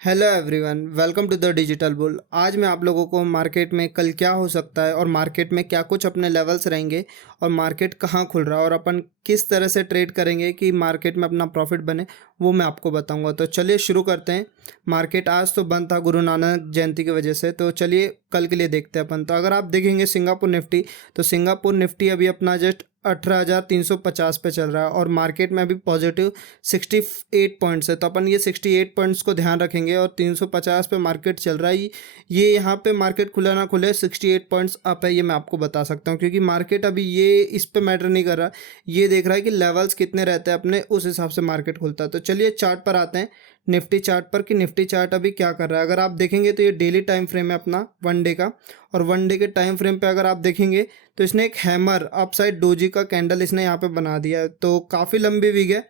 Hello everyone, welcome to the digital bull. आज मैं आप लोगों को मार्केट में कल क्या हो सकता है और मार्केट में क्या कुछ अपने लेवल्स रहेंगे और मार्केट कहाँ खुल रहा है और अपन किस तरह से ट्रेड करेंगे कि मार्केट में अपना प्रॉफिट बने, वो मैं आपको बताऊंगा। तो चलिए शुरू करते हैं। मार्केट आज तो बंद था गुरु नानक जयंती की वजह से, तो चलिए कल के लिए देखते हैं अपन। तो अगर आप देखेंगे सिंगापुर निफ्टी, तो सिंगापुर निफ्टी अभी अपना जस्ट 18,350 पे चल रहा है और मार्केट में अभी पॉजिटिव 68 पॉइंट्स है। तो अपन ये 68 पॉइंट्स को ध्यान रखेंगे और 350 पे मार्केट चल रहा है। ये यहाँ पे मार्केट खुला ना खुले 68 पॉइंट्स अप है, ये मैं आपको बता सकता हूँ, क्योंकि मार्केट अभी ये इस पे मैटर नहीं कर रहा। ये देख रहा है कि लेवल्स कितने रहते हैं अपने, उस हिसाब से मार्केट खुलता है। तो चलिए चार्ट पर आते हैं, निफ्टी चार्ट पर, कि निफ्टी चार्ट अभी क्या कर रहा है। अगर आप देखेंगे तो ये डेली टाइम फ्रेम है अपना वन डे का, और वन डे के टाइम फ्रेम पे अगर आप देखेंगे तो इसने एक हैमर अपसाइड डोजी का कैंडल इसने यहाँ पे बना दिया है। तो काफ़ी लंबी विग है,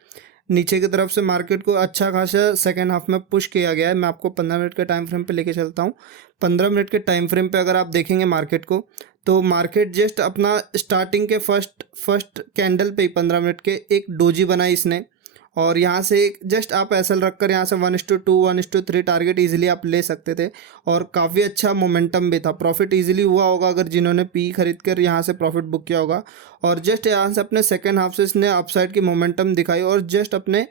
नीचे की तरफ से मार्केट को अच्छा खासा सेकेंड हाफ में पुश किया गया है। मैं आपको 15 मिनट के टाइम फ्रेम पे लेके चलता हूँ। 15 मिनट के टाइम फ्रेम पे अगर आप देखेंगे मार्केट को, तो मार्केट जस्ट अपना स्टार्टिंग के फर्स्ट कैंडल पे ही 15 मिनट के एक डोजी बनाई इसने, और यहाँ से एक जस्ट आप एसएल रखकर यहाँ से 1:2 1:3 टारगेट इजीली आप ले सकते थे। और काफ़ी अच्छा मोमेंटम भी था, प्रॉफिट इजीली हुआ होगा अगर जिन्होंने पी खरीद कर यहाँ से प्रॉफिट बुक किया होगा। और जस्ट यहाँ से अपने सेकेंड हाफ से इसने अपसाइड की मोमेंटम दिखाई और जस्ट अपने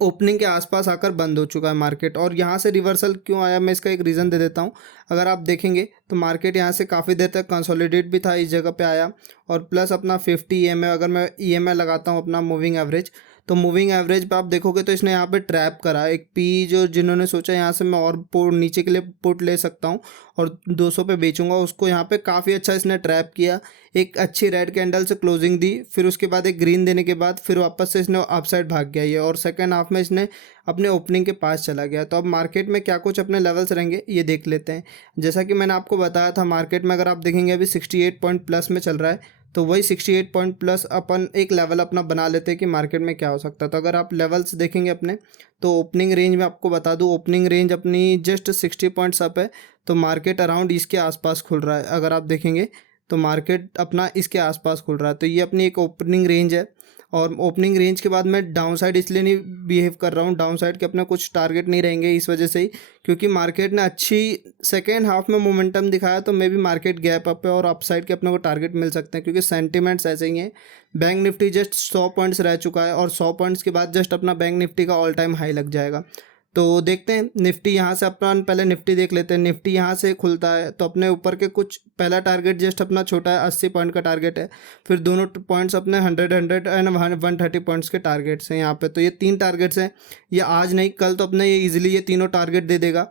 ओपनिंग के आसपास आकर बंद हो चुका है मार्केट। और यहाँ से रिवर्सल क्यों आया, मैं इसका एक रीज़न दे देता हूँ। अगर आप देखेंगे तो मार्केट यहाँ से काफ़ी देर तक कंसोलिडेट भी था, इस जगह पे आया, और प्लस अपना 50 EMA, अगर मैं EMA लगाता हूँ अपना मूविंग एवरेज, तो मूविंग एवरेज पे आप देखोगे तो इसने यहाँ पे ट्रैप करा एक पी, जो जिन्होंने सोचा यहाँ से मैं और नीचे के लिए पुट ले सकता हूँ और 200 पे बेचूंगा, उसको यहाँ पे काफ़ी अच्छा इसने ट्रैप किया। एक अच्छी रेड कैंडल से क्लोजिंग दी, फिर उसके बाद एक ग्रीन देने के बाद फिर वापस से इसने अपसाइड भाग गया ये, और सेकंड हाफ में इसने अपने ओपनिंग के पास चला गया। तो अब मार्केट में क्या कुछ अपने लेवल्स रहेंगे ये देख लेते हैं। जैसा कि मैंने आपको बताया था, मार्केट में अगर आप देखेंगे अभी 68 पॉइंट प्लस में चल रहा है, तो वही 68 पॉइंट प्लस अपन एक लेवल अपना बना लेते हैं कि मार्केट में क्या हो सकता है। तो अगर आप लेवल्स देखेंगे अपने, तो ओपनिंग रेंज में आपको बता दूं, ओपनिंग रेंज अपनी जस्ट 60 पॉइंट्स अप है, तो मार्केट अराउंड इसके आसपास खुल रहा है। अगर आप देखेंगे तो मार्केट अपना इसके आसपास खुल रहा है, तो ये अपनी एक ओपनिंग रेंज है। और ओपनिंग रेंज के बाद मैं डाउन साइड इसलिए नहीं बिहेव कर रहा हूँ, डाउन साइड के अपने कुछ टारगेट नहीं रहेंगे इस वजह से ही, क्योंकि मार्केट ने अच्छी सेकेंड हाफ में मोमेंटम दिखाया, तो मे भी मार्केट गैप अप है और अप साइड के अपने को टारगेट मिल सकते हैं, क्योंकि सेंटिमेंट्स ऐसे ही हैं। बैंक निफ्टी जस्ट 100 पॉइंट्स रह चुका है और 100 पॉइंट्स के बाद जस्ट अपना बैंक निफ्टी का ऑल टाइम हाई लग जाएगा। तो देखते हैं निफ्टी यहाँ से, अपना पहले निफ्टी देख लेते हैं। निफ्टी यहाँ से खुलता है तो अपने ऊपर के कुछ पहला टारगेट जस्ट अपना छोटा है, 80 पॉइंट का टारगेट है, फिर दोनों पॉइंट्स अपने 100 एंड 130 पॉइंट्स के टारगेट्स हैं यहाँ पे। तो ये तीन टारगेट्स हैं, ये आज नहीं कल तो अपने ये इजीली ये तीनों टारगेट दे देगा।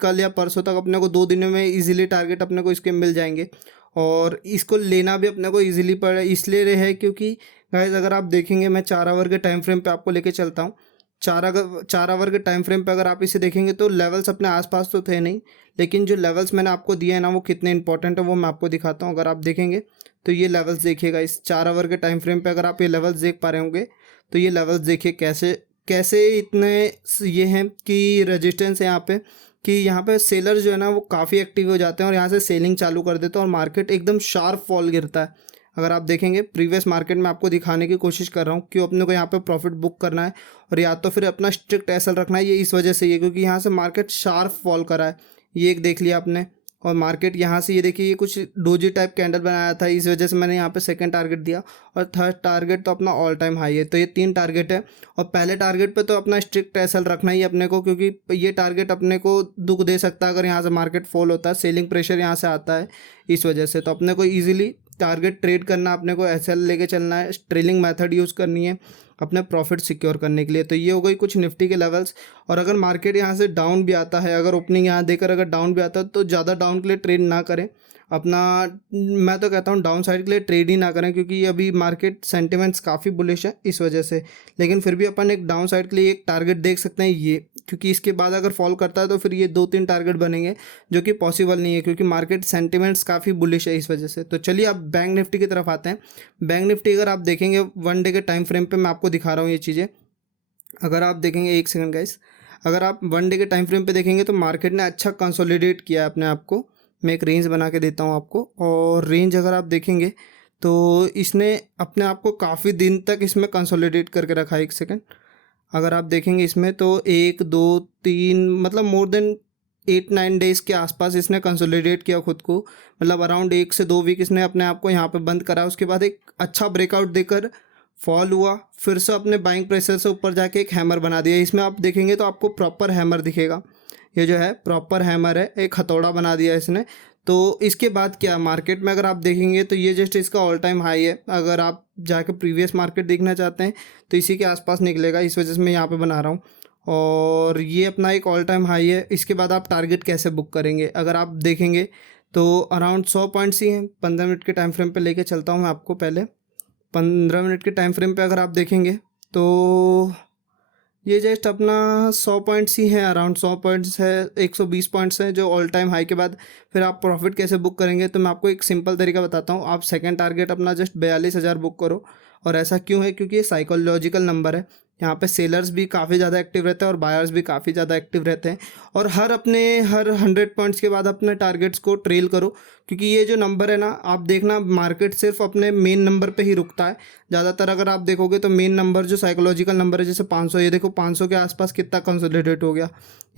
कल या परसों तक अपने को 2 दिनों में इजीली टारगेट अपने को इसके मिल जाएंगे, और इसको लेना भी अपने को इजीली पड़े इसलिए है क्योंकि गाइस अगर आप देखेंगे, मैं 4 आवर के टाइम फ्रेम पे आपको लेके चलता हूँ। 4 आवर के टाइम फ्रेम पे अगर आप इसे देखेंगे तो लेवल्स अपने आसपास तो थे नहीं, लेकिन जो लेवल्स मैंने आपको दिए हैं ना, वो कितने इंपॉर्टेंट है वो मैं आपको दिखाता हूँ। अगर आप देखेंगे तो ये लेवल्स देखिएगा, इस 4 आवर के टाइम फ्रेम पे अगर आप ये लेवल्स देख पा रहे होंगे, तो ये लेवल्स देखिए कैसे कैसे इतने ये हैं कि रेजिस्टेंस है यहाँ पे, कि यहाँ पे सेलर जो है ना वो काफ़ी एक्टिव हो जाते हैं और यहाँ से सेलिंग चालू कर देते हैं और मार्केट एकदम शार्प फॉल गिरता है। अगर आप देखेंगे प्रीवियस मार्केट में आपको दिखाने की कोशिश कर रहा हूँ क्यों अपने को यहाँ पे प्रॉफिट बुक करना है, और या तो फिर अपना स्ट्रिक्ट एसएल रखना है, ये इस वजह से, ये क्योंकि यहाँ से मार्केट शार्प फॉल करा है। ये एक देख लिया आपने, और मार्केट यहाँ से ये देखिए ये कुछ डोजी टाइप कैंडल बनाया था, इस वजह से मैंने यहाँ पे सेकंड टारगेट दिया, और थर्ड टारगेट तो अपना ऑल टाइम हाई है। तो ये 3 टारगेट है, और पहले टारगेट पे तो अपना स्ट्रिक्ट एसएल रखना ही अपने को, क्योंकि ये टारगेट अपने को दुख दे सकता है अगर यहाँ से मार्केट फॉल होता है, सेलिंग प्रेशर यहाँ से आता है इस वजह से। तो अपने को ईजिली टारगेट ट्रेड करना, अपने को एसएल लेके चलना है, ट्रेलिंग मेथड यूज़ करनी है अपने प्रॉफिट सिक्योर करने के लिए। तो ये हो गई कुछ निफ्टी के लेवल्स। और अगर मार्केट यहाँ से डाउन भी आता है, अगर ओपनिंग यहाँ देकर अगर डाउन भी आता है, तो ज़्यादा डाउन के लिए ट्रेड ना करें अपना। मैं तो कहता हूँ डाउन साइड के लिए ट्रेड ही ना करें, क्योंकि अभी मार्केट सेंटिमेंट्स काफ़ी बुलिश है इस वजह से। लेकिन फिर भी अपन एक डाउन साइड के लिए एक टारगेट देख सकते हैं ये, क्योंकि इसके बाद अगर फॉल करता है तो फिर ये 2-3 टारगेट बनेंगे, जो कि पॉसिबल नहीं है क्योंकि मार्केट सेंटिमेंट्स काफ़ी बुलिश है इस वजह से। तो चलिए अब बैंक निफ्टी की तरफ आते हैं। बैंक निफ्टी अगर आप देखेंगे वन डे के टाइम फ्रेम पे मैं आपको दिखा रहा हूँ ये चीज़ें। अगर आप देखेंगे, एक सेकंड गाइस, अगर आप वन डे के टाइम फ्रेम पे देखेंगे तो मार्केट ने अच्छा कंसोलिडेट किया है अपने आप को। मैं एक रेंज बना के देता हूँ आपको, और रेंज अगर आप देखेंगे तो इसने अपने आप को काफ़ी दिन तक इसमें कंसोलिडेट करके रखा है। एक सेकंड, अगर आप देखेंगे इसमें तो 1 2 3 मतलब मोर देन 8-9 डेज़ के आसपास इसने कंसोलिडेट किया खुद को, मतलब अराउंड 1 से 2 वीक इसने अपने आप को यहाँ पे बंद करा। उसके बाद एक अच्छा ब्रेकआउट देकर फॉल हुआ, फिर से अपने बाइंग प्रेशर से ऊपर जाके एक हैमर बना दिया। इसमें आप देखेंगे तो आपको प्रॉपर हैमर दिखेगा, ये जो है प्रॉपर हैमर है, एक हथौड़ा बना दिया इसने। तो इसके बाद क्या मार्केट में अगर आप देखेंगे तो ये जस्ट इसका ऑल टाइम हाई है। अगर आप जाके प्रीवियस मार्केट देखना चाहते हैं तो इसी के आसपास निकलेगा, इस वजह से मैं यहाँ पे बना रहा हूँ। और ये अपना एक ऑल टाइम हाई है। इसके बाद आप टारगेट कैसे बुक करेंगे, अगर आप देखेंगे तो अराउंड 100 पॉइंट्स ही हैं। 15 मिनट के टाइम फ्रेम पे लेके चलता हूँ मैं आपको। पहले 15 मिनट के टाइम फ्रेम पे अगर आप देखेंगे तो ये जस्ट अपना 100 पॉइंट्स ही हैं, अराउंड 100 पॉइंट्स है, 120 पॉइंट्स हैं जो ऑल टाइम हाई के बाद। फिर आप प्रॉफिट कैसे बुक करेंगे तो मैं आपको एक सिंपल तरीका बताता हूँ। आप सेकंड टारगेट अपना जस्ट 42,000 बुक करो। और ऐसा क्यों है, क्योंकि ये साइकोलॉजिकल नंबर है। यहाँ पे सेलर्स भी काफ़ी ज़्यादा एक्टिव रहते हैं और बायर्स भी काफ़ी ज़्यादा एक्टिव रहते हैं। और हर 100 पॉइंट्स के बाद अपने टारगेट्स को ट्रेल करो, क्योंकि ये जो नंबर है ना, आप देखना मार्केट सिर्फ अपने मेन नंबर पे ही रुकता है ज़्यादातर। अगर आप देखोगे तो मेन नंबर जो साइकोलॉजिकल नंबर है, जैसे 500, ये देखो 500 के आसपास कितना कंसोलिडेट हो गया।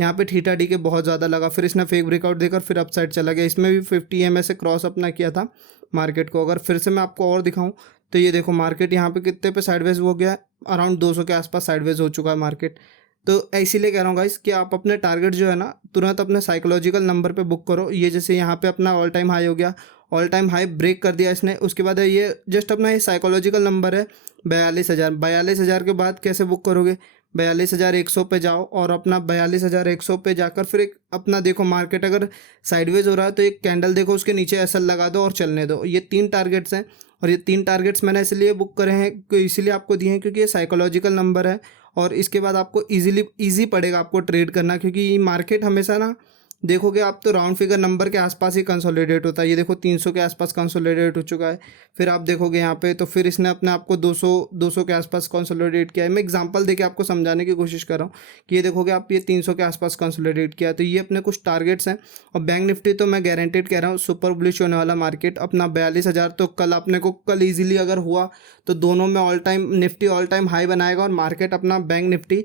यहाँ पे थीटा डी के बहुत ज़्यादा लगा, फिर इसने फेक ब्रेकआउट देकर फिर अपसाइड चला गया। इसमें भी 50 EMA से क्रॉस अपना किया था मार्केट को। अगर फिर से मैं आपको और दिखाऊँ तो ये देखो मार्केट यहाँ पे कितने पे साइडवेज हो गया, अराउंड 200 के आसपास साइडवेज हो चुका है मार्केट। तो इसीलिए कह रहा हूँ गाइस कि आप अपने टारगेट जो है ना तुरंत अपने साइकोलॉजिकल नंबर पे बुक करो। ये जैसे यहाँ पे अपना ऑल टाइम हाई हो गया, ऑल टाइम हाई ब्रेक कर दिया इसने। उसके बाद ये जस्ट अपना ये साइकोलॉजिकल नंबर है 42,000। 42,000 के बाद कैसे बुक करोगे, 42,100 पे जाओ और अपना 42,100 पे जाकर फिर एक अपना देखो मार्केट अगर साइडवेज हो रहा है तो एक कैंडल देखो उसके नीचे एसएल लगा दो और चलने दो। ये 3 टारगेट्स हैं और ये 3 टारगेट्स मैंने इसलिए बुक करे हैं, इसीलिए आपको दिए हैं क्योंकि ये साइकोलॉजिकल नंबर है। और इसके बाद आपको ईजी पड़ेगा आपको ट्रेड करना, क्योंकि मार्केट हमेशा ना देखोगे आप तो राउंड फिगर नंबर के आसपास ही कंसोलिडेट होता है। ये देखो 300 के आसपास कंसोलिडेट हो चुका है। फिर आप देखोगे यहाँ पे तो फिर इसने अपने आप को 200 के आसपास कंसोलिडेट किया है। मैं एग्जांपल देके आपको समझाने की कोशिश कर रहा हूँ कि ये देखोगे आप ये 300 के आसपास कंसोलिडेट किया है। तो ये अपने कुछ टारगेट्स हैं। और बैंक निफ्टी तो मैं गारंटेड कह रहा हूँ सुपर बुलिश होने वाला मार्केट। अपना 42,000 तो कल अपने को कल ईजिली अगर हुआ तो दोनों में all time Nifty all time high बनाएगा और मार्केट अपना बैंक निफ्टी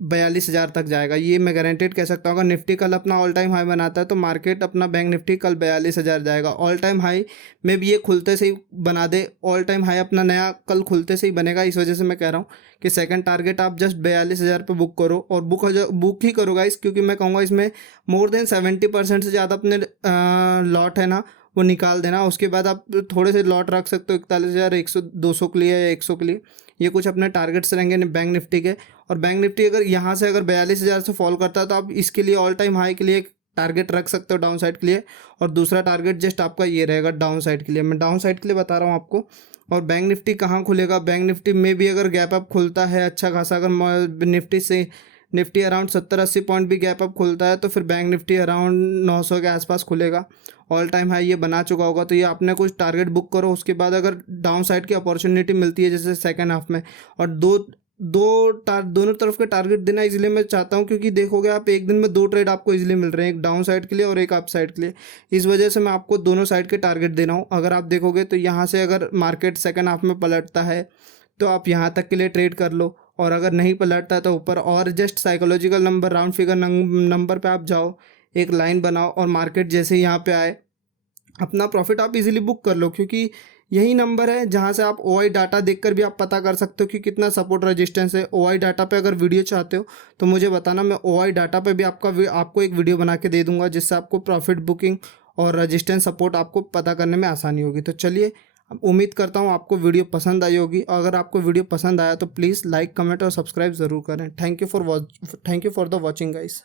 42,000 तक जाएगा। ये मैं गारंटेड कह सकता हूँ। अगर निफ्टी कल अपना ऑल टाइम हाई बनाता है तो मार्केट अपना बैंक निफ्टी कल 42,000 जाएगा। ऑल टाइम हाई में भी ये खुलते से ही बना दे, ऑल टाइम हाई अपना नया कल खुलते से ही बनेगा। इस वजह से मैं कह रहा हूँ कि सेकंड टारगेट आप जस्ट 42,000 पे बुक करो और बुक ही करो गाइस, क्योंकि मैं कहूँगा इसमें मोर देन 70% से ज़्यादा अपने लॉट है ना वो निकाल देना। उसके बाद आप थोड़े से लॉट रख सकते हो 41,100 200 के लिए या 100 के लिए। ये कुछ अपने टारगेट्स रहेंगे बैंक निफ्टी के। और बैंक निफ्टी अगर यहाँ से अगर 42,000 से फॉल करता है तो आप इसके लिए ऑल टाइम हाई के लिए एक टारगेट रख सकते हो डाउन साइड के लिए। और दूसरा टारगेट जस्ट आपका ये रहेगा डाउन साइड के लिए। मैं डाउन साइड के लिए बता रहा हूँ आपको। और बैंक निफ्टी कहाँ खुलेगा, बैंक निफ्टी में भी अगर गैप अप खुलता है अच्छा खासा, अगर निफ्टी अराउंड 70-80 पॉइंट भी गैप अप खुलता है तो फिर बैंक निफ्टी अराउंड 900 के आसपास खुलेगा। ऑल टाइम हाई ये बना चुका होगा। तो ये आपने कुछ टारगेट बुक करो। उसके बाद अगर डाउन साइड की अपॉर्चुनिटी मिलती है जैसे सेकंड हाफ में, और दोनों तरफ के टारगेट देना इसलिए मैं चाहता हूँ क्योंकि देखोगे आप एक दिन में 2 ट्रेड आपको इजीली मिल रहे हैं, एक डाउन साइड के लिए और एक अप साइड के लिए। इस वजह से मैं आपको दोनों साइड के टारगेट दे रहा हूँ। अगर आप देखोगे तो यहाँ से अगर मार्केट सेकंड हाफ में पलटता है तो आप यहाँ तक के लिए ट्रेड कर लो, और अगर नहीं पलटता है तो ऊपर और just psychological number round figure number पे आप जाओ, एक लाइन बनाओ और मार्केट जैसे ही यहाँ पे आए अपना प्रॉफिट आप इजीली बुक कर लो। क्योंकि यही नंबर है जहाँ से आप OI डाटा देखकर भी आप पता कर सकते हो कि कितना सपोर्ट रेजिस्टेंस है। OI डाटा पे अगर वीडियो चाहते हो तो मुझे बताना, मैं OI डाटा पे भी आपको एक वीडियो बना के दे दूंगा जिससे आपको प्रॉफिट बुकिंग और रेजिस्टेंस सपोर्ट आपको पता करने में आसानी होगी। तो चलिए, उम्मीद करता हूँ आपको वीडियो पसंद आई होगी। अगर आपको वीडियो पसंद आया तो प्लीज़ लाइक, कमेंट और सब्सक्राइब ज़रूर करें। Thank you for the watching guys.